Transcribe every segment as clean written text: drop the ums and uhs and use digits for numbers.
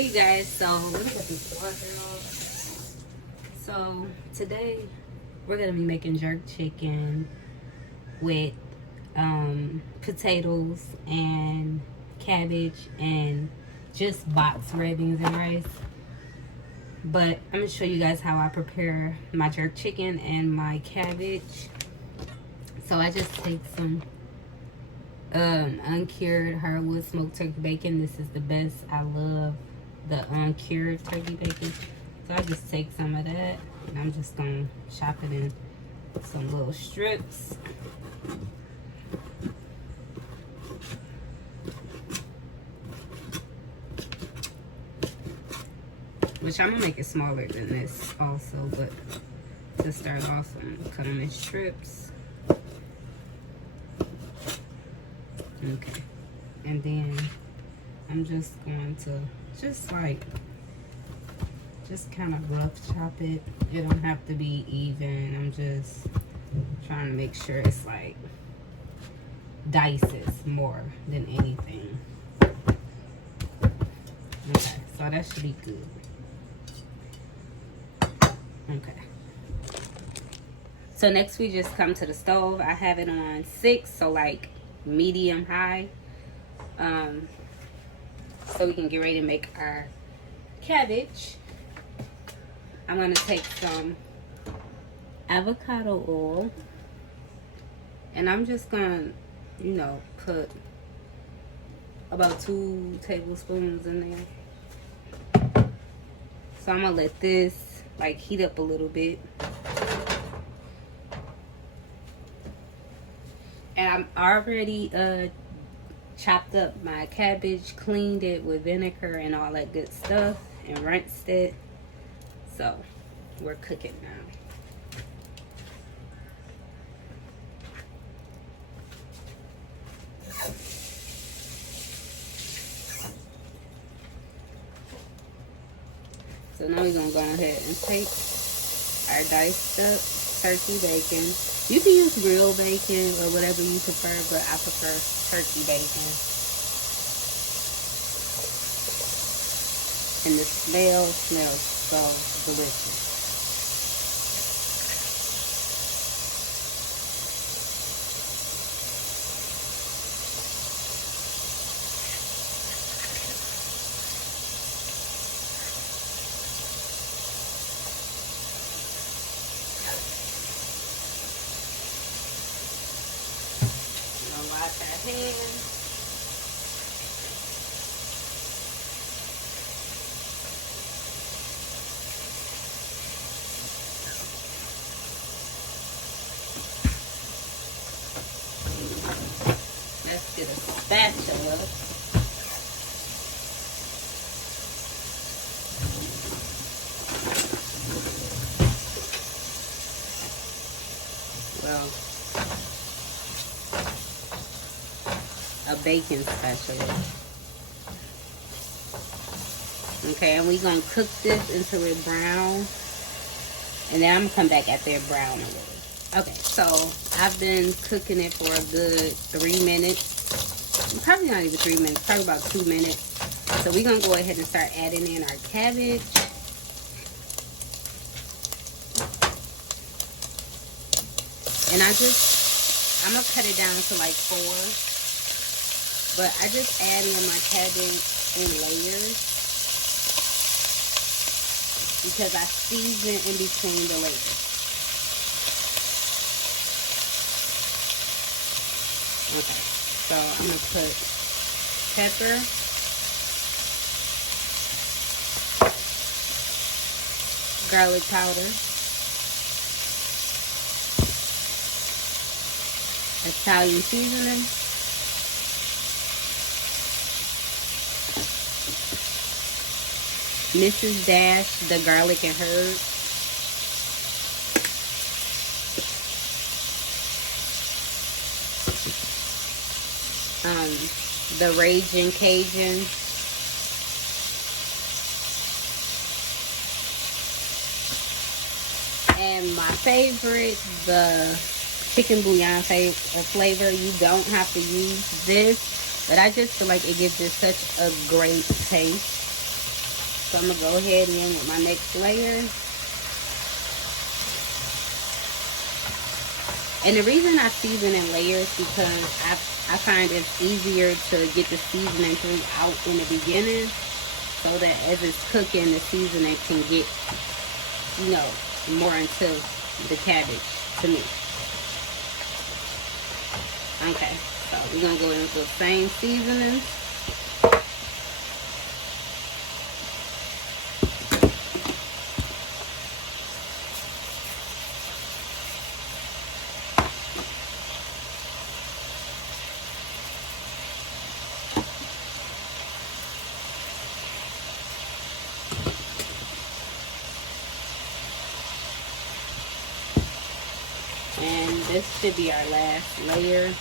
Hey you guys, so let me get this water off. So today we're gonna be making jerk chicken with potatoes and cabbage and just box red beans and rice. But I'm gonna show you guys how I prepare my jerk chicken and my cabbage. So I just take some uncured hardwood smoked turkey bacon. This is the best. I love the uncured turkey bacon. So I just take some of that and I'm just gonna chop it in some little strips. Which I'm gonna make it smaller than this also, but to start off, I'm gonna cut them in strips. Okay, and then I'm just going to just kind of rough chop it. It don't have to be even. I'm just trying to make sure it's like dices more than anything. Okay, so that should be good. Okay. So next we just come to the stove. I have it on 6, so like medium high. So we can get ready to make our cabbage. I'm gonna take some avocado oil and I'm just gonna, you know, put about 2 tablespoons in there. So I'm gonna let this like heat up a little bit. And I'm already chopped up my cabbage, cleaned it with vinegar and all that good stuff, and rinsed it. So we're cooking now. So now we're gonna go ahead and take our diced up turkey bacon. You can use real bacon or whatever you prefer, but I prefer turkey bacon. And the smell smells so delicious. Wash our hands. Let's get a spatula. Well, a bacon spatula. Okay, and we're gonna cook this until it brown, and then I'm gonna come back after it brown a little. Okay, so I've been cooking it for a good 3 minutes. Probably not even 3 minutes, probably about 2 minutes. So we're gonna go ahead and start adding in our cabbage. And I'm gonna cut it down to like 4. But I just add in my cabbage in layers because I season in between the layers. Okay, so I'm gonna put pepper, garlic powder, Italian seasoning, Mrs. Dash, the garlic and herbs, the Raging Cajun, and my favorite, the chicken bouillon flavor. You don't have to use this, but I just feel like it gives it such a great taste. So I'm gonna go ahead in with my next layer. And the reason I season in layers because I find it's easier to get the seasoning throughout in the beginning, so that as it's cooking, the seasoning can get, you know, more into the cabbage to me. Okay, so we're gonna go in with the same seasonings. And this should be our last layer.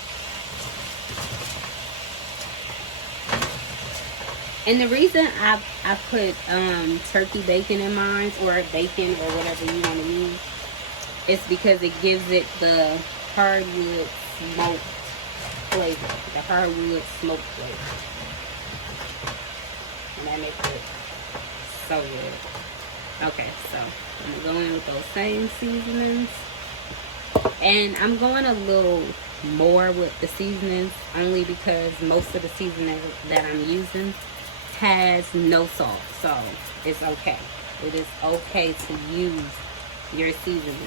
And the reason I put turkey bacon in mine, or bacon, or whatever you want to use, is because it gives it the hardwood smoked flavor. The hardwood smoked flavor. And that makes it so good. Okay, so I'm going to go in with those same seasonings. And I'm going a little more with the seasonings only because most of the seasoning that I'm using has no salt, so it's okay. It is okay to use your seasonings.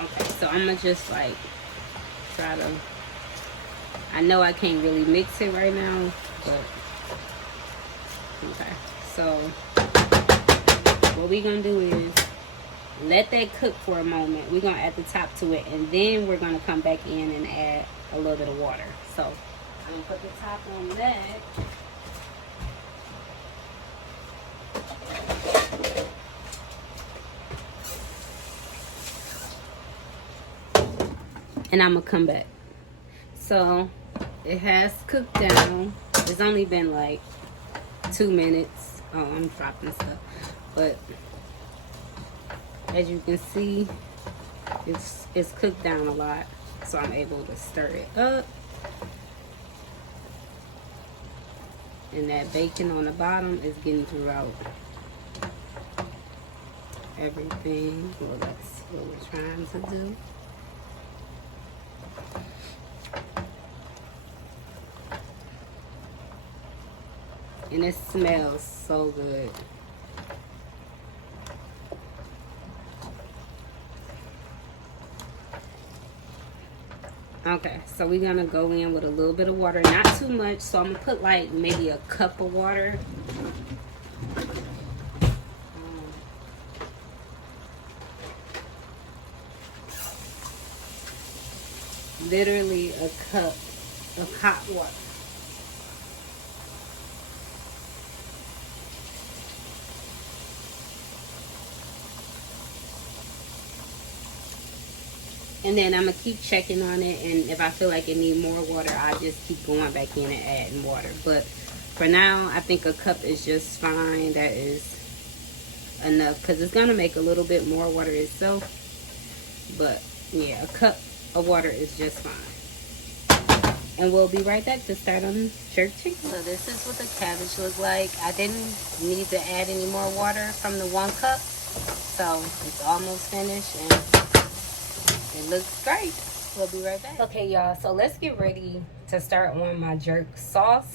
Okay, so I'm gonna just like try to, I know I can't really mix it right now, but okay. So what we're gonna do is let that cook for a moment. We're gonna add the top to it, and then we're gonna come back in and add a little bit of water. So I'm gonna put the top on that. And I'm gonna come back. So it has cooked down. It's only been like 2 minutes. Oh, I'm dropping stuff. But as you can see, it's cooked down a lot. So I'm able to stir it up. And that bacon on the bottom is getting throughout everything. Well, that's what we're trying to do. And it smells so good. Okay, so we're gonna go in with a little bit of water, not too much. So I'm gonna put like maybe a cup of water. Literally a cup of hot water. And then I'm going to keep checking on it. And if I feel like it needs more water, I just keep going back in and adding water. But for now, I think a cup is just fine. That is enough. Because it's going to make a little bit more water itself. But yeah, a cup of water is just fine. And we'll be right back to start on jerk chicken. So this is what the cabbage looks like. I didn't need to add any more water from the 1 cup. So it's almost finished. And it looks great. We'll be right back. Okay, y'all. So let's get ready to start on my jerk sauce.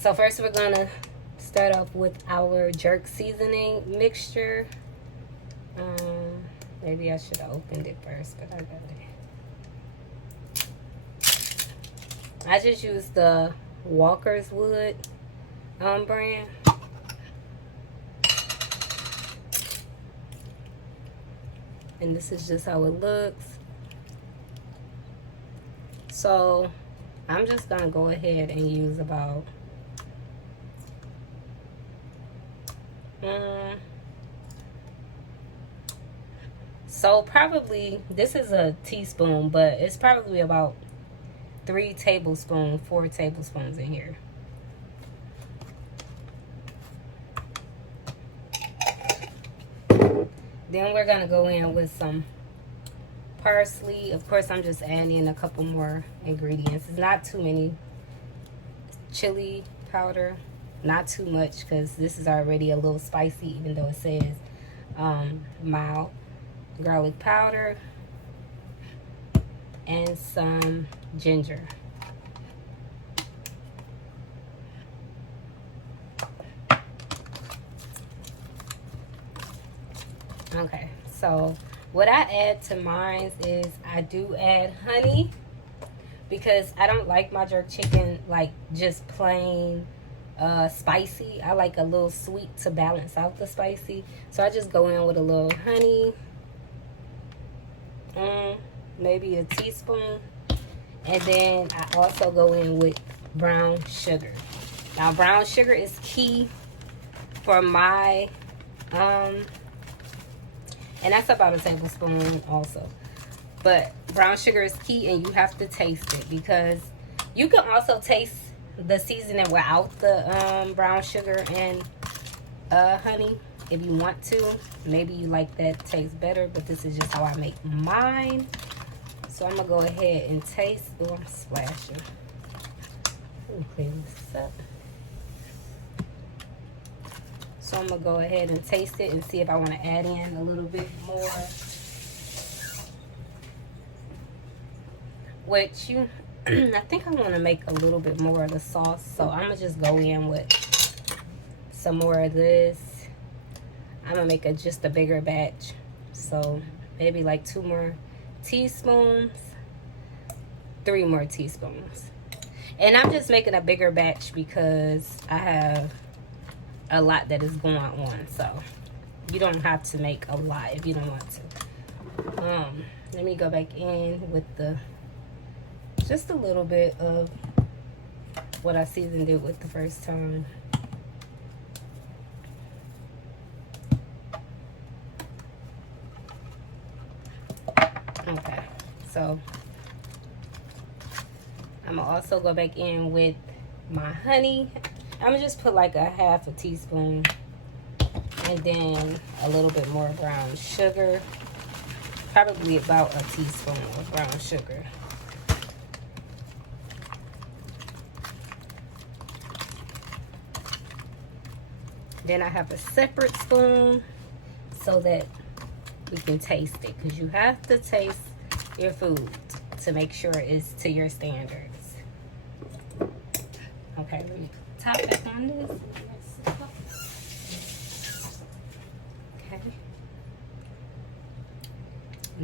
So first we're going to start off with our jerk seasoning mixture. Maybe I should have opened it first, but I got it. I just used the Walker's Wood brand. And this is just how it looks. So I'm just gonna go ahead and use about so probably, this is a teaspoon, but it's probably about 3 tablespoons, 4 tablespoons in here. Then we're gonna go in with some parsley. Of course, I'm just adding in a couple more ingredients. It's not too many. Chili powder, not too much, because this is already a little spicy, even though it says mild. Garlic powder and some ginger. Okay, so what I add to mine is I do add honey, because I don't like my jerk chicken like just plain spicy. I like a little sweet to balance out the spicy. So I just go in with a little honey, maybe a teaspoon, and then I also go in with brown sugar. Now brown sugar is key for my and that's about a tablespoon also. But brown sugar is key, and you have to taste it, because you can also taste the seasoning without the brown sugar and honey if you want to. Maybe you like that taste better, but this is just how I make mine. So I'm gonna go ahead and taste. Oh, I'm splashing. Let me clean this up. So I'm gonna go ahead and taste it and see if I want to add in a little bit more. Which I think I want to make a little bit more of the sauce, so I'm gonna just go in with some more of this. I'm gonna make just a bigger batch, so maybe like 2 more teaspoons, 3 more teaspoons. And I'm just making a bigger batch because I have a lot that is going on, so you don't have to make a lot if you don't want to. Let me go back in with just a little bit of what I seasoned it with the first time. Okay, so I'm gonna also go back in with my honey. I'm gonna just put like a half a teaspoon, and then a little bit more brown sugar, probably about a teaspoon of brown sugar. Then I have a separate spoon so that we can taste it, because you have to taste your food to make sure it's to your standards. Okay, let me top back on this. Okay.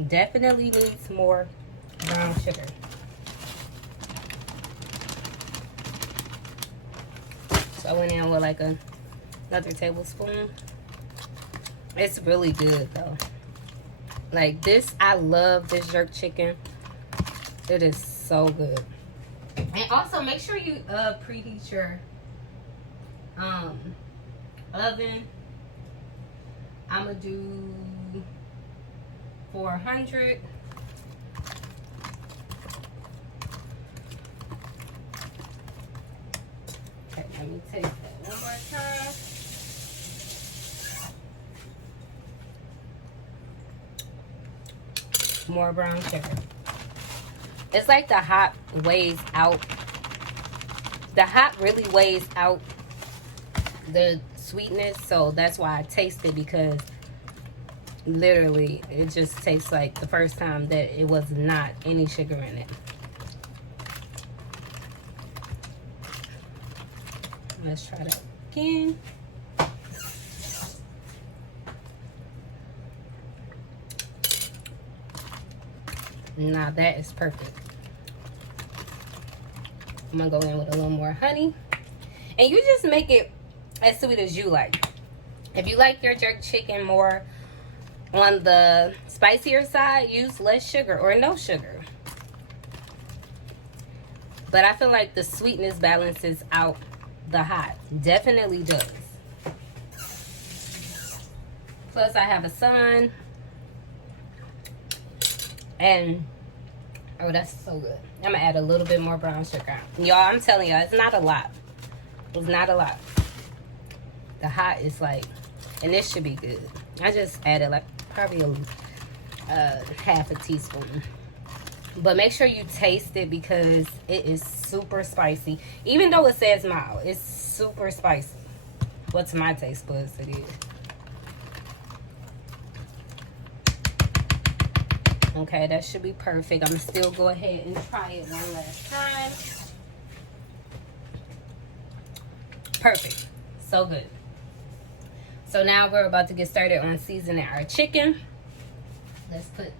Definitely needs more brown sugar. So I went in with like another tablespoon. It's really good though. Like this, I love this jerk chicken. It is so good. And also make sure you preheat your oven. I'm gonna do 400. Okay, let me taste that one more time. More brown sugar. It's like the hot weighs out. The hot really weighs out the sweetness, so that's why I taste it, because literally it just tastes like the first time that it was not any sugar in it. Let's try that again. Now that is perfect. I'm gonna go in with a little more honey, and you just make it as sweet as you like. If you like your jerk chicken more on the spicier side, use less sugar or no sugar. But I feel like the sweetness balances out the hot. Definitely does. Plus I have a son. And oh, that's so good. I'm gonna add a little bit more brown sugar. Y'all, I'm telling y'all, it's not a lot. It's not a lot. The hot is like, and this should be good. I just added like probably half a teaspoon. But make sure you taste it because it is super spicy. Even though it says mild, it's super spicy. What's my taste buds? It is. Okay, that should be perfect. I'm gonna still go ahead and try it one last time. Perfect. So good. So now we're about to get started on seasoning our chicken. Let's put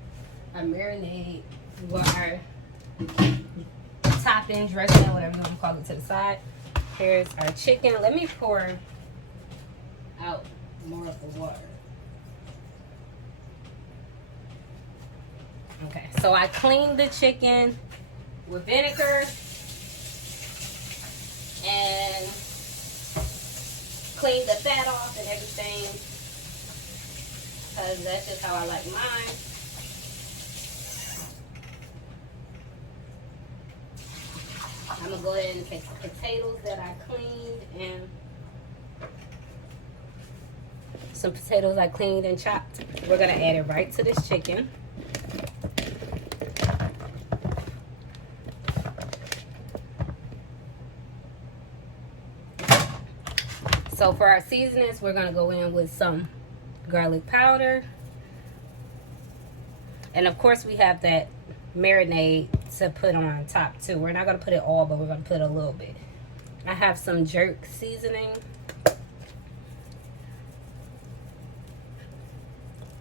our marinade, our topping, dressing, whatever you want to call it, to the side. Here's our chicken. Let me pour out more of the water. Okay, so I cleaned the chicken with vinegar and cleaned the fat off and everything, because that's just how I like mine. I'm gonna go ahead and take the potatoes that I cleaned and some potatoes I cleaned and chopped. We're gonna add it right to this chicken. So for our seasonings, we're gonna go in with some garlic powder. And of course we have that marinade to put on top too. We're not gonna put it all, but we're gonna put a little bit. I have some jerk seasoning.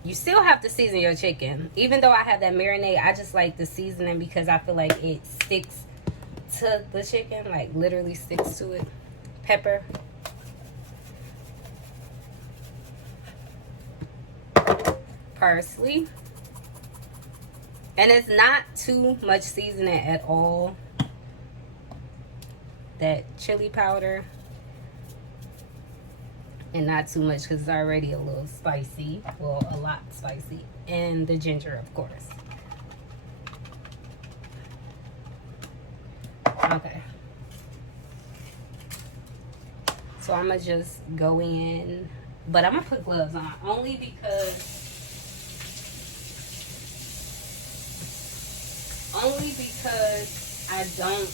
You still have to season your chicken. Even though I have that marinade, I just like the seasoning because I feel like it sticks to the chicken, like literally sticks to it. Pepper. Parsley. And it's not too much seasoning at all. That chili powder. And not too much because it's already a little spicy. Well, a lot spicy. And the ginger, of course. Okay. So I'm going to just go in. But I'm going to put gloves on. Only because I don't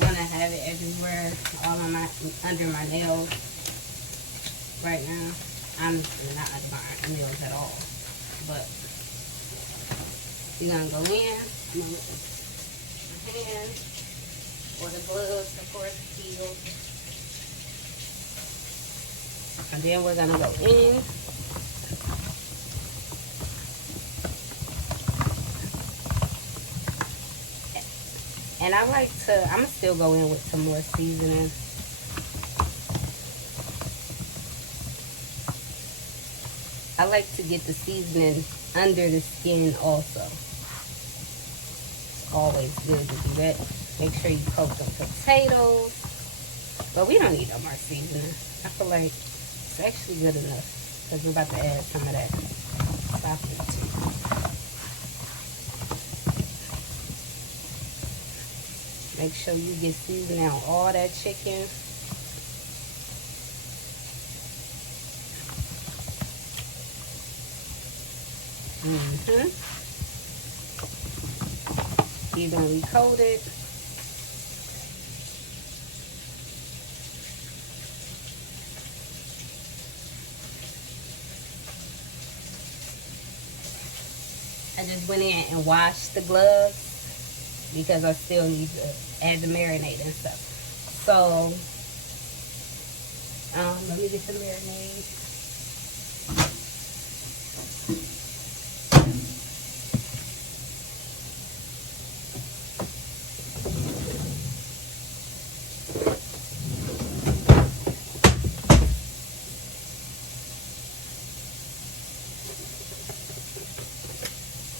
want to have it everywhere, all on my under my nails right now. I'm not under my nails at all, but you're gonna go in. I'm gonna look at my hands or the gloves, of course, heels. And then we're gonna go in. And I like to, I'm gonna still go in with some more seasoning. I like to get the seasoning under the skin also. It's always good to do that. Make sure you coat the potatoes. But we don't need no more seasoning. I feel like it's actually good enough because we're about to add some of that sausage too. Make sure you get seasoning on all that chicken. Evenly coated. I just went in and washed the gloves because I still need to add the marinade and stuff. So, let me get the marinade.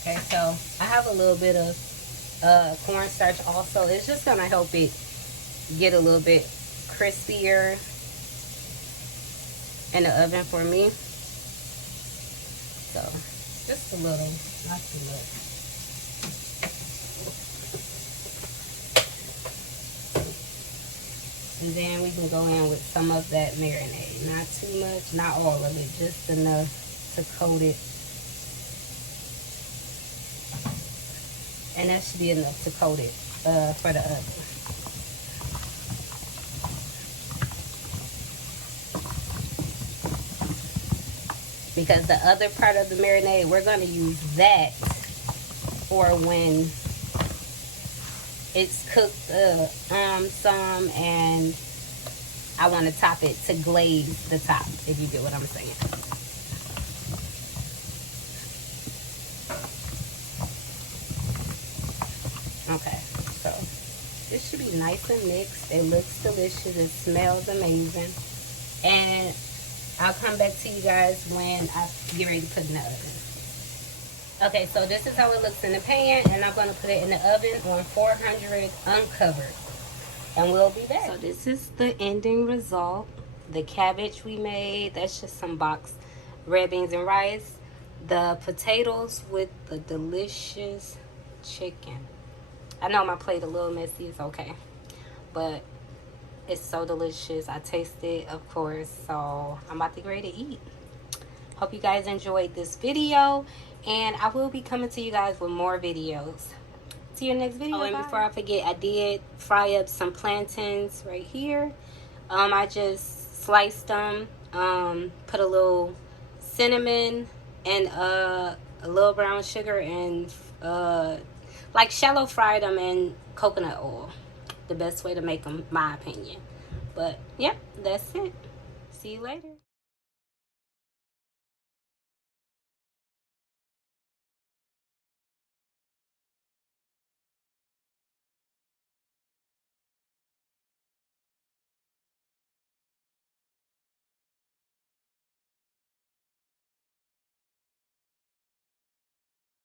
Okay, so I have a little bit of cornstarch also. It's just gonna help it get a little bit crispier in the oven for me. So just a little, not too much. And then we can go in with some of that marinade. Not too much, not all of it, just enough to coat it. And that should be enough to coat it for the oven. Because the other part of the marinade, we're going to use that for when it's cooked some and I want to top it to glaze the top, if you get what I'm saying. Okay, so this should be nice and mixed. It looks delicious. It smells amazing. And I'll come back to you guys when I get ready to put it in the oven. Okay, so this is how it looks in the pan, and I'm going to put it in the oven on 400 uncovered. And we'll be back. So this is the ending result. The cabbage we made, that's just some boxed red beans and rice. The potatoes with the delicious chicken. I know my plate a little messy, it's okay. But it's so delicious. I tasted it, of course, so I'm about to get ready to eat. Hope you guys enjoyed this video, and I will be coming to you guys with more videos. See you next video. Oh, and before I forget, I did fry up some plantains right here. I just sliced them, put a little cinnamon and a little brown sugar, and like shallow fried them in coconut oil. The best way to make them, my opinion. But yeah, that's it. See you later.